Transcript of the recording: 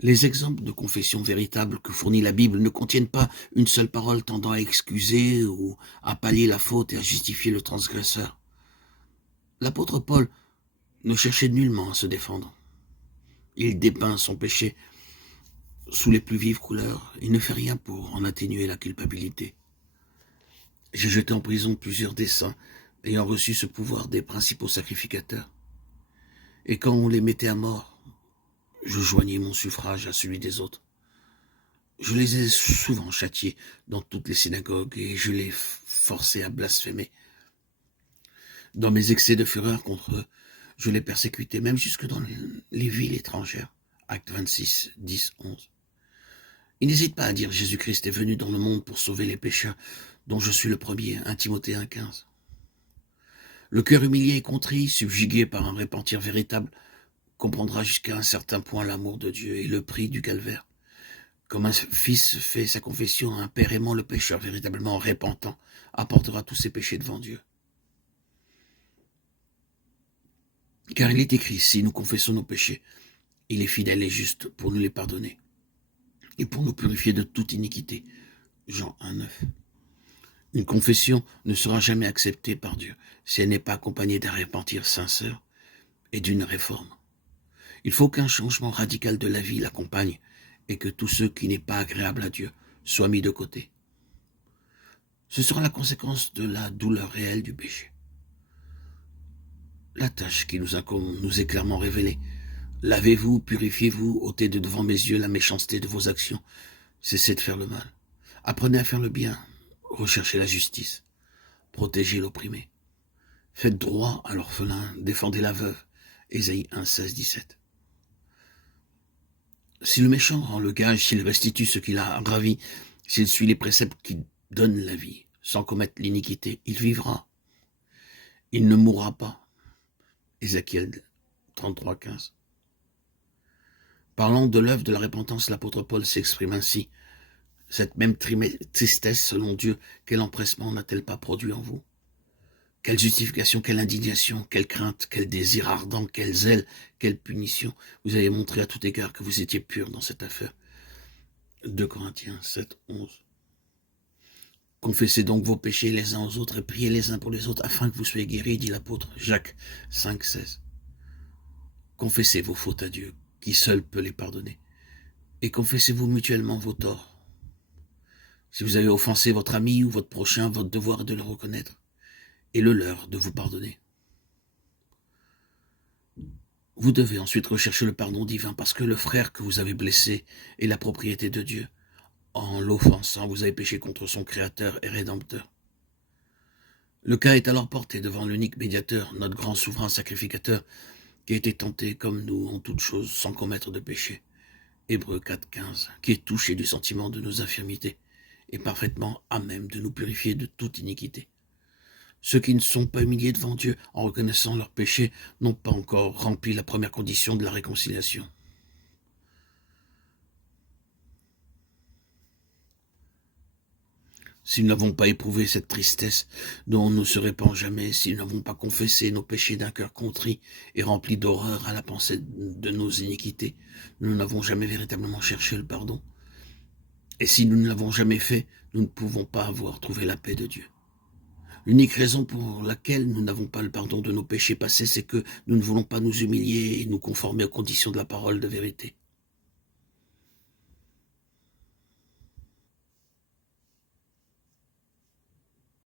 Les exemples de confession véritable que fournit la Bible ne contiennent pas une seule parole tendant à excuser ou à pallier la faute et à justifier le transgresseur. L'apôtre Paul ne cherchait nullement à se défendre. Il dépeint son péché sous les plus vives couleurs et ne fait rien pour en atténuer la culpabilité. J'ai jeté en prison plusieurs des saints ayant reçu ce pouvoir des principaux sacrificateurs. Et quand on les mettait à mort, je joignais mon suffrage à celui des autres. Je les ai souvent châtiés dans toutes les synagogues et je les forçais à blasphémer. Dans mes excès de fureur contre eux, je les persécutais même jusque dans les villes étrangères. Acte 26, 10, 11. Il n'hésite pas à dire Jésus-Christ est venu dans le monde pour sauver les pécheurs, dont je suis le premier, 1 Timothée 1, 15. Le cœur humilié et contrit, subjugué par un repentir véritable, comprendra jusqu'à un certain point l'amour de Dieu et le prix du calvaire. Comme un fils fait sa confession à un père aimant, le pécheur véritablement repentant apportera tous ses péchés devant Dieu. Car il est écrit, si nous confessons nos péchés, il est fidèle et juste pour nous les pardonner et pour nous purifier de toute iniquité. Jean 1, 9. Une confession ne sera jamais acceptée par Dieu si elle n'est pas accompagnée d'un repentir sincère et d'une réforme. Il faut qu'un changement radical de la vie l'accompagne et que tout ce qui n'est pas agréable à Dieu soit mis de côté. Ce sera la conséquence de la douleur réelle du péché. La tâche qui nous incombe nous est clairement révélée. Lavez-vous, purifiez-vous, ôtez de devant mes yeux la méchanceté de vos actions. Cessez de faire le mal. Apprenez à faire le bien. Recherchez la justice. Protégez l'opprimé. Faites droit à l'orphelin. Défendez la veuve. Ésaïe 1, 16, 17. Si le méchant rend le gage, s'il restitue ce qu'il a ravi, s'il suit les préceptes qui donnent la vie, sans commettre l'iniquité, il vivra. Il ne mourra pas. Ézéchiel 33, 15. Parlant de l'œuvre de la repentance, l'apôtre Paul s'exprime ainsi. Cette même tristesse, selon Dieu, quel empressement n'a-t-elle pas produit en vous? Quelle justification, quelle indignation, quelle crainte, quel désir ardent, quel zèle, quelle punition. Vous avez montré à tout égard que vous étiez pur dans cette affaire. 2 Corinthiens 7, 11. Confessez donc vos péchés les uns aux autres et priez les uns pour les autres afin que vous soyez guéris, dit l'apôtre Jacques 5, 16. Confessez vos fautes à Dieu, qui seul peut les pardonner. Et confessez-vous mutuellement vos torts. Si vous avez offensé votre ami ou votre prochain, votre devoir est de le reconnaître et le leur de vous pardonner. Vous devez ensuite rechercher le pardon divin parce que le frère que vous avez blessé est la propriété de Dieu. En l'offensant, vous avez péché contre son Créateur et Rédempteur. Le cas est alors porté devant l'unique médiateur, notre grand souverain sacrificateur, qui a été tenté comme nous en toutes choses sans commettre de péché. Hébreux 4, 15, qui est touché du sentiment de nos infirmités et parfaitement à même de nous purifier de toute iniquité. Ceux qui ne sont pas humiliés devant Dieu en reconnaissant leurs péchés n'ont pas encore rempli la première condition de la réconciliation. Si nous n'avons pas éprouvé cette tristesse dont on ne se répand jamais, si nous n'avons pas confessé nos péchés d'un cœur contrit et rempli d'horreur à la pensée de nos iniquités, nous n'avons jamais véritablement cherché le pardon. Et si nous ne l'avons jamais fait, nous ne pouvons pas avoir trouvé la paix de Dieu. L'unique raison pour laquelle nous n'avons pas le pardon de nos péchés passés, c'est que nous ne voulons pas nous humilier et nous conformer aux conditions de la parole de vérité.